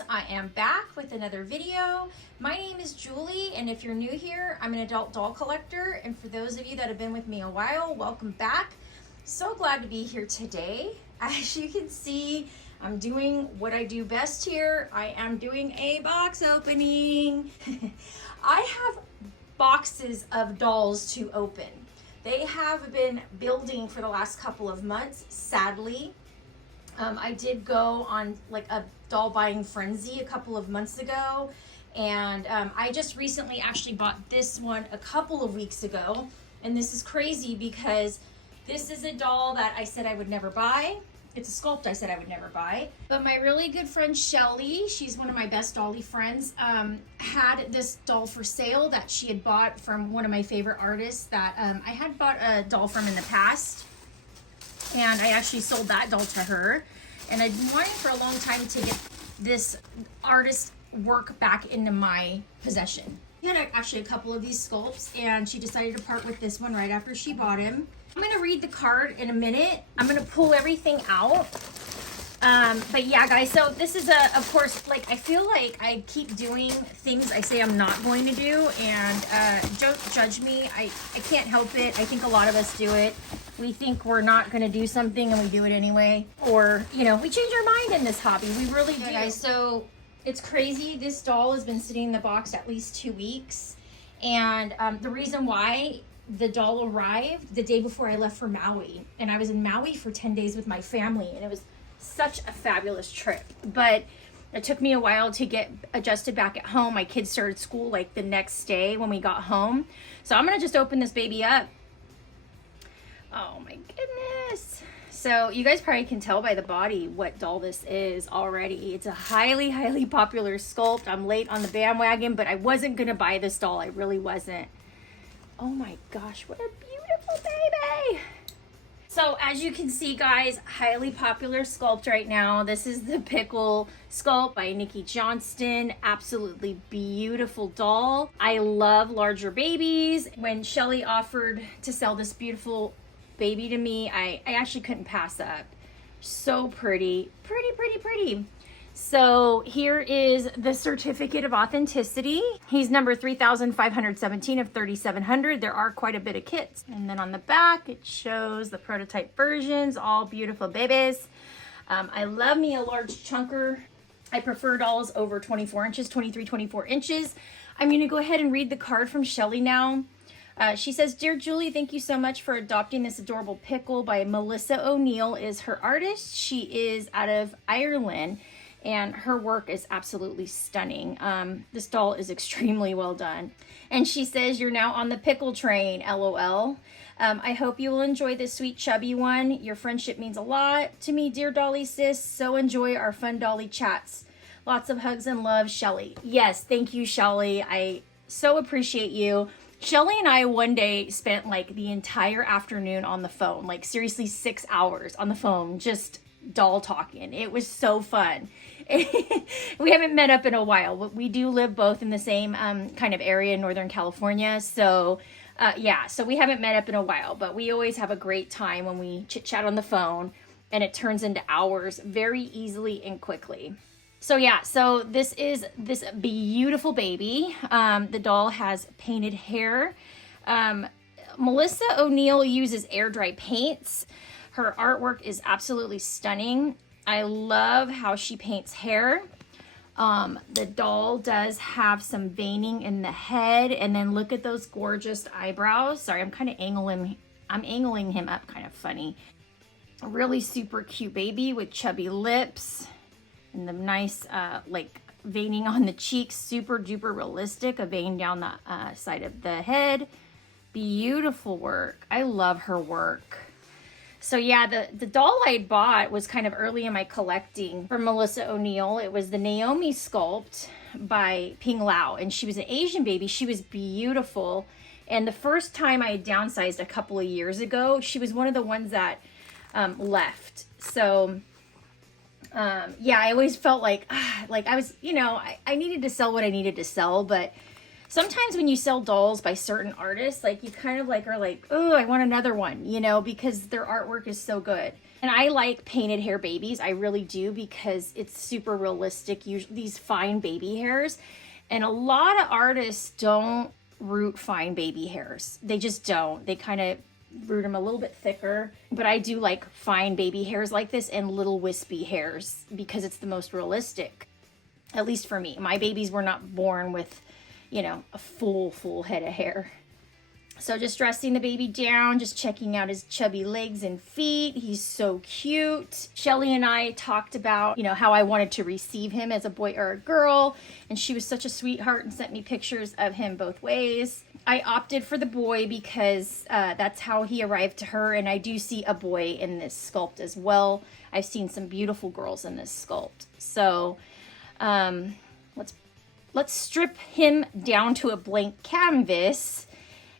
guys, I am back with another video. My name is Julie, and if you're new here, I'm an adult doll collector, and for those of you that have been with me a while, welcome back. So glad to be here today. As you can see, I'm doing what I do best here. I am doing a box opening. I have boxes of dolls to open. They have been building for the last couple of months, sadly. I did go on like a doll buying frenzy a couple of months ago, and I just recently actually bought this one a couple of weeks ago, and this is crazy because this is a doll that I said I would never buy. It's a sculpt I said I would never buy. But my really good friend Shelly, she's one of my best dolly friends, had this doll for sale that she had bought from one of my favorite artists that I had bought a doll from in the past. And I actually sold that doll to her. And I've been wanting for a long time to get this artist work back into my possession. We had actually a couple of these sculpts, and she decided to part with this one right after she bought him. I'm gonna read the card in a minute. I'm gonna pull everything out. But yeah, guys, so this is of course, like, I feel like I keep doing things I say I'm not going to do, and don't judge me. I can't help it. I think a lot of us do it. We think we're not going to do something and we do it anyway. Or, you know, we change our mind in this hobby. We really do. Guys, so it's crazy. This doll has been sitting in the box at least 2 weeks. And the reason why the doll arrived the day before I left for Maui. And I was in Maui for 10 days with my family. And it was such a fabulous trip. But it took me a while to get adjusted back at home. My kids started school like the next day when we got home. So I'm going to just open this baby up. Oh my goodness. So you guys probably can tell by the body what doll this is already. It's a highly, highly popular sculpt. I'm late on the bandwagon, but I wasn't going to buy this doll. I really wasn't. Oh my gosh, what a beautiful baby. So as you can see, guys, highly popular sculpt right now. This is the Pickle sculpt by Nikki Johnston. Absolutely beautiful doll. I love larger babies. When Shelly offered to sell this beautiful baby to me, I actually couldn't pass up. So pretty, pretty, pretty, pretty. So here is the certificate of authenticity. He's number 3517 of 3700. There are quite a bit of kits. And then on the back, it shows the prototype versions, all beautiful babies. I love me a large chunker. I prefer dolls over 24 inches, 23, 24 inches. I'm gonna go ahead and read the card from Shelly now. She says, "Dear Julie, thank you so much for adopting this adorable Pickle by Melissa O'Neill is her artist. She is out of Ireland, and her work is absolutely stunning. This doll is extremely well done." And she says, "You're now on the Pickle train, LOL. I hope you will enjoy this sweet chubby one. Your friendship means a lot to me, dear Dolly sis. So enjoy our fun Dolly chats. Lots of hugs and love, Shelly." Yes, thank you, Shelly. I so appreciate you. Shelly and I one day spent like the entire afternoon on the phone, like seriously 6 hours on the phone, just doll talking. It was so fun. We haven't met up in a while. We do live both in the same kind of area in Northern California. So yeah, so we haven't met up in a while, but we always have a great time when we chit chat on the phone, and it turns into hours very easily and quickly. So yeah, so this is this beautiful baby. The doll has painted hair. Melissa O'Neill uses air dry paints. Her artwork is absolutely stunning. I love how she paints hair. The doll does have some veining in the head, and then look at those gorgeous eyebrows. Sorry, I'm kind of angling him up kind of funny. A really super cute baby with chubby lips. And the nice, like, veining on the cheeks, super duper realistic, a vein down the side of the head. Beautiful work. I love her work. So yeah, the doll I bought was kind of early in my collecting from Melissa O'Neill. It was the Naomi sculpt by Ping Lao, and she was an Asian baby. She was beautiful. And the first time I had downsized a couple of years ago, she was one of the ones that left. So yeah, I always felt like I was, you know, I needed to sell what I needed to sell, but Sometimes when you sell dolls by certain artists, like you kind of like are like, oh, I want another one, you know, because their artwork is so good. And I like painted hair babies. I really do, because it's super realistic. Usually these fine baby hairs, and a lot of artists don't root fine baby hairs. They just don't. They kind of root them a little bit thicker. But I do like fine baby hairs like this and little wispy hairs because it's the most realistic. At least for me. My babies were not born with, you know, a full head of hair. So just dressing the baby down, just checking out his chubby legs and feet. He's so cute. Shelly and I talked about, you know, how I wanted to receive him as a boy or a girl. And she was such a sweetheart and sent me pictures of him both ways. I opted for the boy because that's how he arrived to her. And I do see a boy in this sculpt as well. I've seen some beautiful girls in this sculpt. So let's strip him down to a blank canvas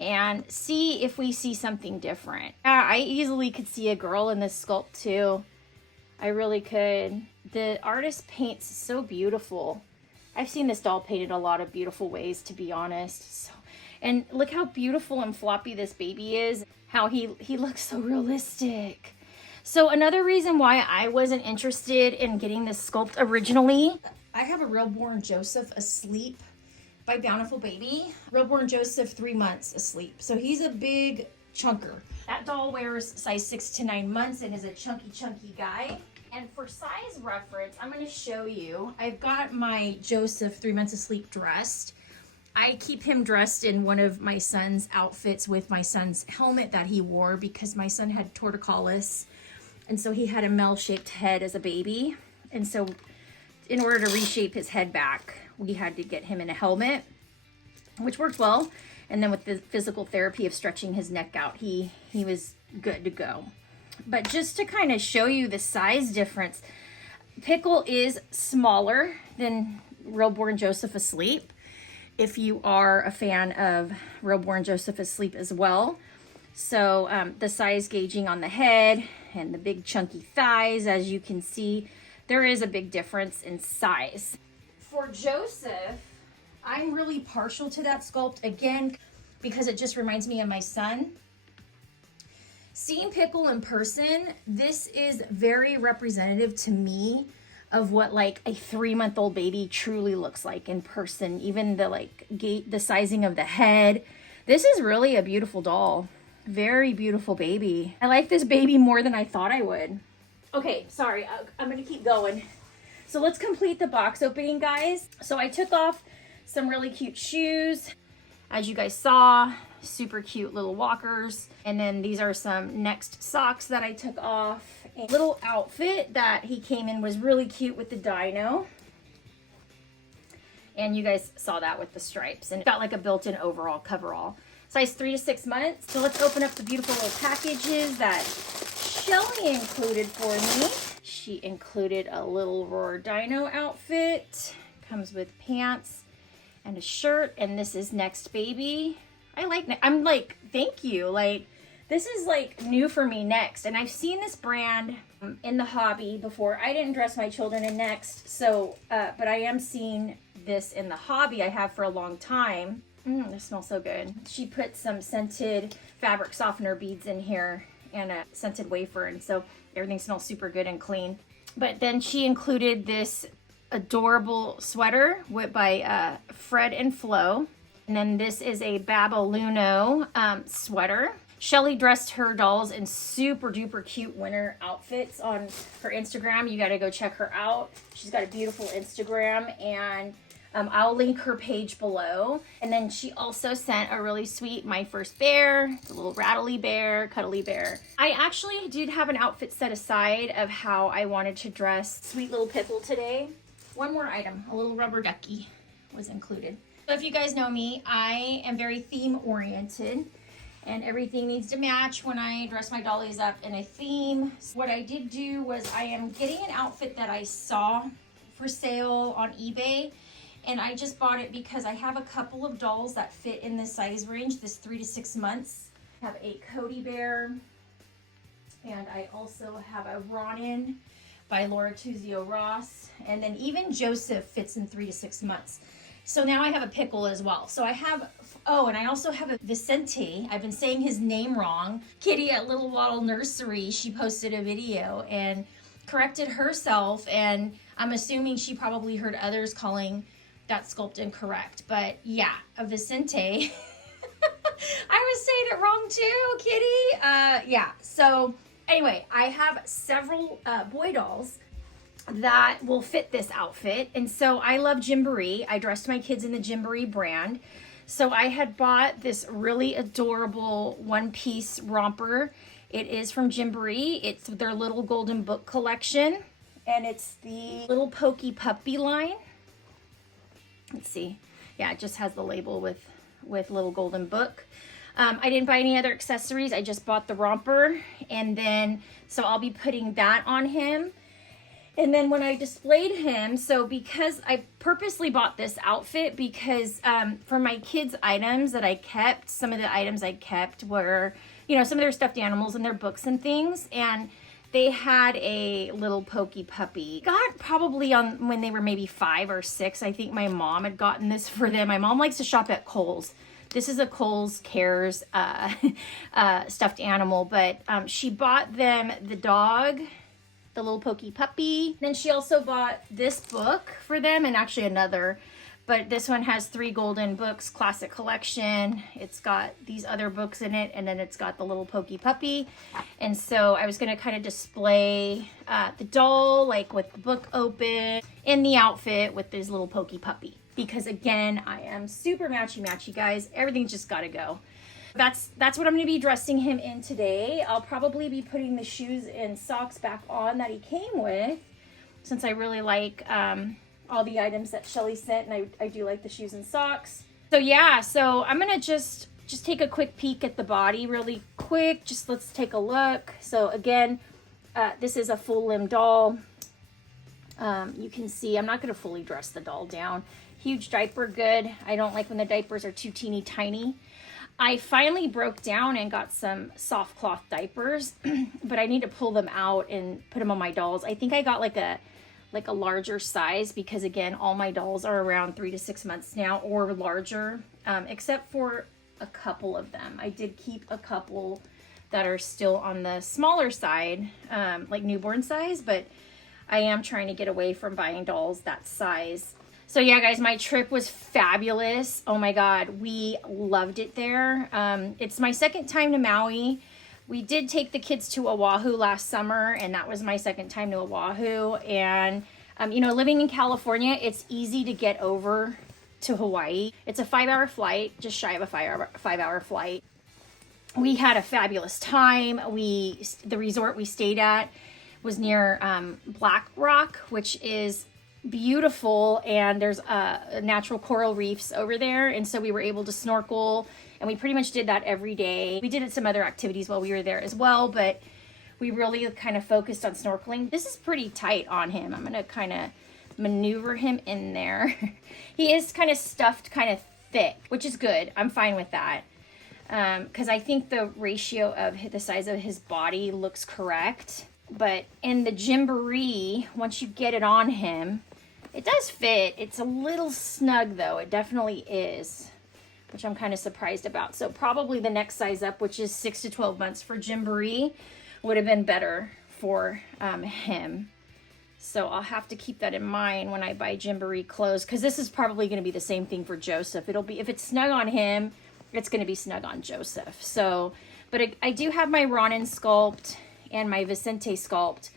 and see if we see something different. I easily could see a girl in this sculpt too. I really could. The artist paints so beautiful. I've seen this doll painted a lot of beautiful ways, to be honest. So, and look how beautiful and floppy this baby is. How he looks so realistic. So another reason why I wasn't interested in getting this sculpt originally, I have a reborn Joseph asleep by Bountiful Baby. Reborn Joseph 3 months asleep. So he's a big chunker. That doll wears size 6 to 9 months and is a chunky guy. And for size reference, I'm going to show you. I've got my Joseph 3 months asleep dressed. I keep him dressed in one of my son's outfits with my son's helmet that he wore because my son had torticollis. And so he had a Mel-shaped head as a baby. And so in order to reshape his head back, we had to get him in a helmet, which worked well. And then with the physical therapy of stretching his neck out, he was good to go. But just to kind of show you the size difference, Pickle is smaller than Reborn Joseph Asleep. If you are a fan of Reborn Joseph Asleep as well. So the size gauging on the head and the big chunky thighs, as you can see, there is a big difference in size. For Joseph, I'm really partial to that sculpt, again, because it just reminds me of my son. Seeing Pickle in person, this is very representative to me of what like a 3-month-old baby truly looks like in person. Even the like the sizing of the head. This is really a beautiful doll. Very beautiful baby. I like this baby more than I thought I would. Okay, sorry, I'm gonna keep going. So let's complete the box opening, guys. So I took off some really cute shoes. As you guys saw, super cute little walkers. And then these are some next socks that I took off. A little outfit that he came in was really cute with the dino. And you guys saw that with the stripes. And it got like a built-in overall coverall. Size 3 to 6 months. So let's open up the beautiful little packages that Shelly included for me. She included a little Roar Dino outfit. Comes with pants and a shirt. And this is Next Baby. I'm like, thank you. Like, this is like new for me, Next. And I've seen this brand in the hobby before. I didn't dress my children in Next. So, but I am seeing this in the hobby. I have for a long time. This smells so good. She put some scented fabric softener beads in here and a scented wafer, and so everything smells super good and clean. But then she included this adorable sweater by Fred and Flo. And then this is a Babaluno sweater. Shelly dressed her dolls in super duper cute winter outfits on her Instagram. You gotta go check her out. She's got a beautiful Instagram, and I'll link her page below. And then she also sent a really sweet My First Bear. It's a little rattly bear, cuddly bear. I actually did have an outfit set aside of how I wanted to dress sweet little Pickle today. One more item, a little rubber ducky was included. So if you guys know me, I am very theme oriented and everything needs to match when I dress my dollies up in a theme. So what I did do was I am getting an outfit that I saw for sale on eBay. And I just bought it because I have a couple of dolls that fit in this size range, this 3 to 6 months. I have a Cody Bear, and I also have a Ronin by Laura Tuzio Ross. And then even Joseph fits in 3 to 6 months. So now I have a Pickle as well. So I have, oh, and I also have a Vicente. I've been saying his name wrong. Kitty at Little Waddle Nursery, she posted a video and corrected herself, and I'm assuming she probably heard others calling that sculpt incorrect. But yeah, a Vicente. I was saying it wrong too, Kitty. Yeah, so anyway, I have several boy dolls that will fit this outfit. And so I love Gymboree. I dressed my kids in the Gymboree brand. So I had bought this really adorable one-piece romper. It is from Gymboree. It's their little golden book collection. And it's the little pokey puppy line. Let's see. Yeah, it just has the label with little golden book. I didn't buy any other accessories. I just bought the romper. And then, so I'll be putting that on him. And then when I displayed him, so because I purposely bought this outfit because for my kids' items that I kept, some of the items I kept were, you know, some of their stuffed animals and their books and things. And they had a little pokey puppy. Got probably on when they were maybe 5 or 6. I think my mom had gotten this for them. My mom likes to shop at Kohl's. This is a Kohl's Cares stuffed animal, but she bought them the dog, the little pokey puppy. Then she also bought this book for them and actually another, but this one has 3 golden books, classic collection. It's got these other books in it, and then it's got the little pokey puppy. And so I was gonna kind of display the doll, like with the book open, in the outfit with this little pokey puppy. Because again, I am super matchy-matchy, guys. Everything's just gotta go. That's what I'm going to be dressing him in today. I'll probably be putting the shoes and socks back on that he came with, since I really like all the items that Shelly sent, and I do like the shoes and socks. So yeah, so I'm going to just take a quick peek at the body really quick. Just let's take a look. So again, this is a full limb doll. You can see I'm not going to fully dress the doll down. Huge diaper, good. I don't like when the diapers are too teeny tiny. I finally broke down and got some soft cloth diapers, but I need to pull them out and put them on my dolls. I think I got like a larger size because again, all my dolls are around 3 to 6 months now or larger, except for a couple of them. I did keep a couple that are still on the smaller side, like newborn size, but I am trying to get away from buying dolls that size. So yeah, guys, my trip was fabulous. Oh my God, we loved it there. It's my second time to Maui. We did take the kids to Oahu last summer, and that was my second time to Oahu. And, you know, living in California, it's easy to get over to Hawaii. It's a 5-hour flight, just shy of a 5-hour flight. We had a fabulous time. The resort we stayed at was near Black Rock, which is beautiful, and there's natural coral reefs over there, and so we were able to snorkel, and we pretty much did that every day. We did some other activities while we were there as well, but we really kind of focused on snorkeling. This is pretty tight on him. I'm gonna kind of maneuver him in there. He is kind of stuffed, kind of thick, which is good. I'm fine with that because I think the ratio of the size of his body looks correct. But in the Gymboree, once you get it on him, it does fit. It's a little snug though. It definitely is, which I'm kind of surprised about. So probably the next size up, which is 6 to 12 months for Gymboree, would have been better for him. So I'll have to keep that in mind when I buy Gymboree clothes, because this is probably going to be the same thing for Joseph. It'll be, if it's snug on him, it's going to be snug on Joseph. So, but I do have my Ronin sculpt and my Vicente sculpt.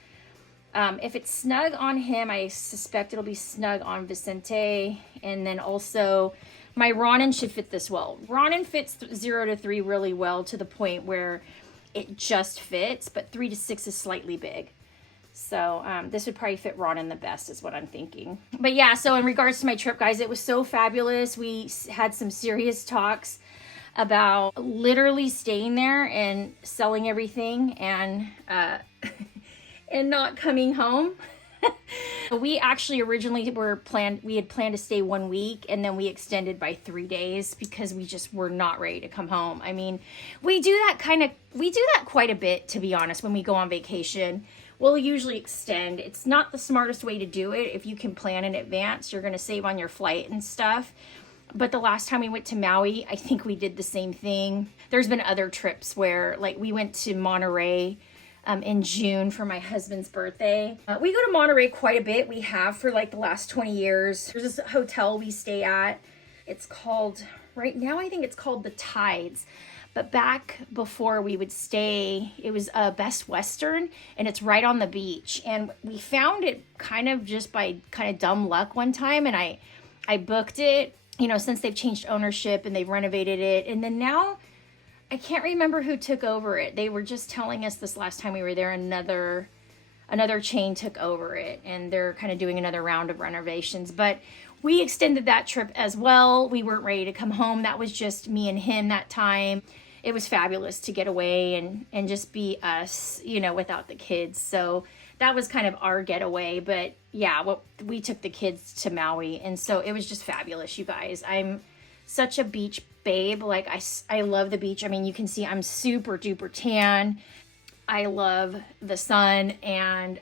If it's snug on him, I suspect it'll be snug on Vicente. And then also my Ronin should fit this well. Ronin fits 0 to 3 really well, to the point where it just fits, but 3 to 6 is slightly big. So this would probably fit Ronin the best is what I'm thinking. But yeah, so in regards to my trip, guys, it was so fabulous. We had some serious talks about literally staying there and selling everything and and not coming home. We actually originally we had planned to stay 1 week, and then we extended by 3 days because we just were not ready to come home. I mean, we do that quite a bit, to be honest, when we go on vacation. we'll usually extend. It's not the smartest way to do it. If you can plan in advance, you're going to save on your flight and stuff. But the last time we went to Maui, I think we did the same thing. There's been other trips where, like, we went to Monterey in June for my husband's birthday. We go to Monterey quite a bit. We have for like the last 20 years. There's this hotel we stay at. It's called, right now I think it's called the Tides. But back before we would stay, it was Best Western, and it's right on the beach. And we found it kind of just by kind of dumb luck one time, and I booked it, you know, since they've changed ownership and they've renovated it. And then now, I can't remember who took over it. They were just telling us this last time we were there, another chain took over it, and they're kind of doing another round of renovations. But we extended that trip as well. We weren't ready to come home. That was just me and him that time. It was fabulous to get away and just be us, you know, without the kids. So that was kind of our getaway. But yeah, we took the kids to Maui, and so it was just fabulous, you guys. I'm such a beach babe. Like, I love the beach. I mean, you can see I'm super duper tan. I love the sun, and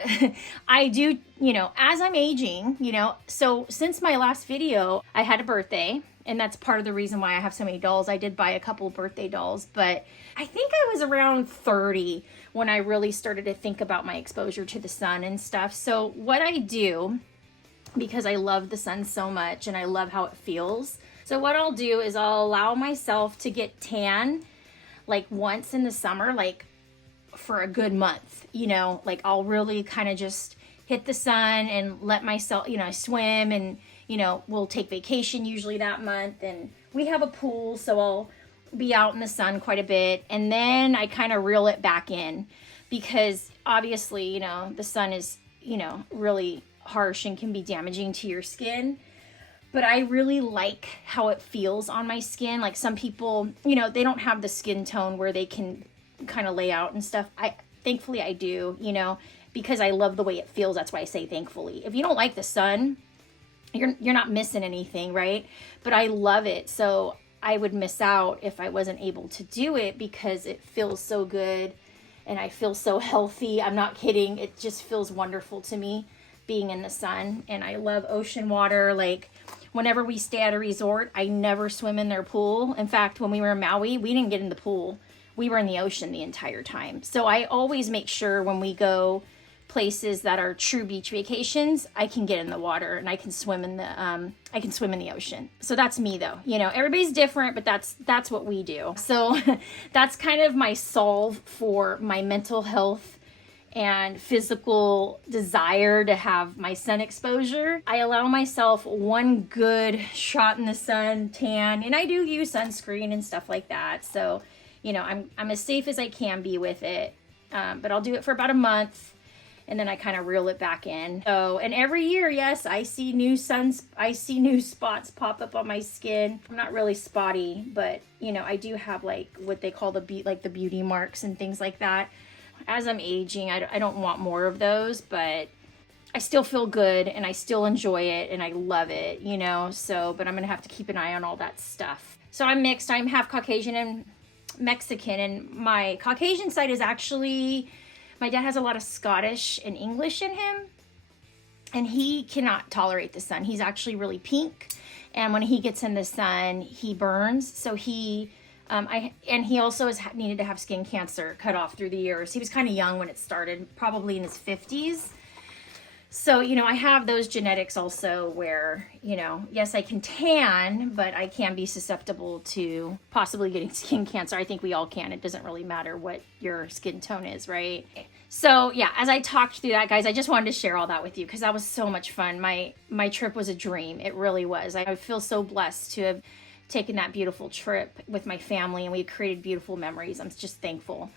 I do, you know, as I'm aging, you know, so since my last video, I had a birthday, and that's part of the reason why I have so many dolls. I did buy a couple of birthday dolls, but I think I was around 30 when I really started to think about my exposure to the sun and stuff. So what I do, because I love the sun so much and I love how it feels, so what I'll do is I'll allow myself to get tan like once in the summer, like for a good month, you know, like I'll really kind of just hit the sun and let myself, you know, I swim, and, you know, we'll take vacation usually that month, and we have a pool, so I'll be out in the sun quite a bit, and then I kind of reel it back in, because obviously, you know, the sun is, you know, really harsh and can be damaging to your skin. But I really like how it feels on my skin. Like, some people, you know, they don't have the skin tone where they can kind of lay out and stuff. Thankfully I do, you know, because I love the way it feels. That's why I say thankfully. If you don't like the sun, you're not missing anything, right? But I love it. So I would miss out if I wasn't able to do it, because it feels so good and I feel so healthy. I'm not kidding. It just feels wonderful to me being in the sun. And I love ocean water. Like, whenever we stay at a resort, I never swim in their pool. In fact, when we were in Maui, we didn't get in the pool. We were in the ocean the entire time. So I always make sure when we go places that are true beach vacations, I can get in the water and I can swim in the ocean. So that's me, though. You know, everybody's different, but that's what we do. So that's kind of my solve for my mental health and physical desire to have my sun exposure. I allow myself one good shot in the sun, tan, and I do use sunscreen and stuff like that. So, you know, I'm as safe as I can be with it, but I'll do it for about a month, and then I kind of reel it back in. So, and every year, yes, I see new spots pop up on my skin. I'm not really spotty, but, you know, I do have like what they call the beauty marks and things like that. As I'm aging, I don't want more of those, but I still feel good and I still enjoy it and I love it, you know, so, but I'm going to have to keep an eye on all that stuff. So I'm mixed. I'm half Caucasian and Mexican, and my Caucasian side is actually, my dad has a lot of Scottish and English in him, and he cannot tolerate the sun. He's actually really pink, and when he gets in the sun, he burns. So he also has needed to have skin cancer cut off through the years. He was kind of young when it started, probably in his 50s. So, you know, I have those genetics also where, you know, yes, I can tan, but I can be susceptible to possibly getting skin cancer. I think we all can. It doesn't really matter what your skin tone is, right? So, yeah, as I talked through that, guys, I just wanted to share all that with you because that was so much fun. My trip was a dream. It really was. I feel so blessed to have taken that beautiful trip with my family, and we created beautiful memories. I'm just thankful.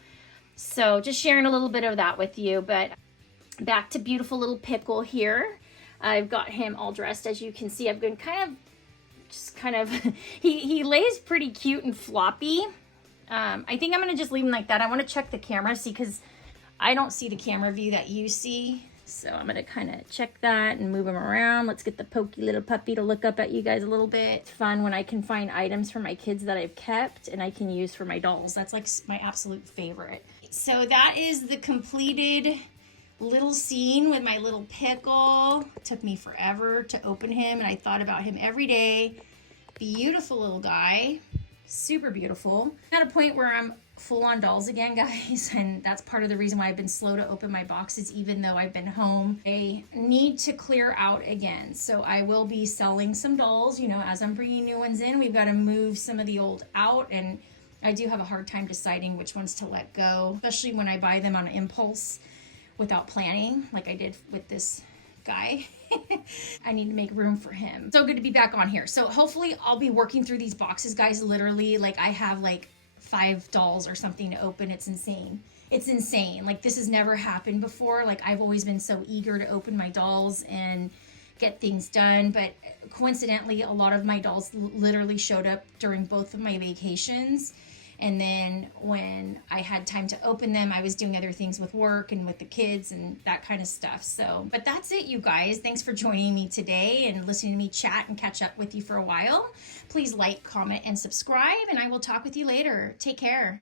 So just sharing a little bit of that with you, but back to beautiful little Pickle here. I've got him all dressed. As you can see, I've been kind of he lays pretty cute and floppy. I think I'm going to just leave him like that. I want to check the camera, see, because I don't see the camera view that you see. So I'm going to kind of check that and move him around. Let's get the pokey little puppy to look up at you guys a little bit. It's fun when I can find items for my kids that I've kept and I can use for my dolls. That's like my absolute favorite. So that is the completed little scene with my little Pickle. It took me forever to open him, and I thought about him every day. Beautiful little guy, super beautiful. At a point where I'm full on dolls again, guys, and that's part of the reason why I've been slow to open my boxes even though I've been home. I need to clear out again, so I will be selling some dolls, you know, as I'm bringing new ones in. We've got to move some of the old out, and I do have a hard time deciding which ones to let go, especially when I buy them on impulse without planning, like I did with this guy. I need to make room for him. So good to be back on here. So hopefully I'll be working through these boxes, guys. Literally, like, I have like 5 dolls or something to open. It's insane. It's insane. Like, this has never happened before. Like, I've always been so eager to open my dolls and get things done, but coincidentally a lot of my dolls literally showed up during both of my vacations. And then when I had time to open them, I was doing other things with work and with the kids and that kind of stuff. So, but that's it, you guys. Thanks for joining me today and listening to me chat and catch up with you for a while. Please like, comment, and subscribe, and I will talk with you later. Take care.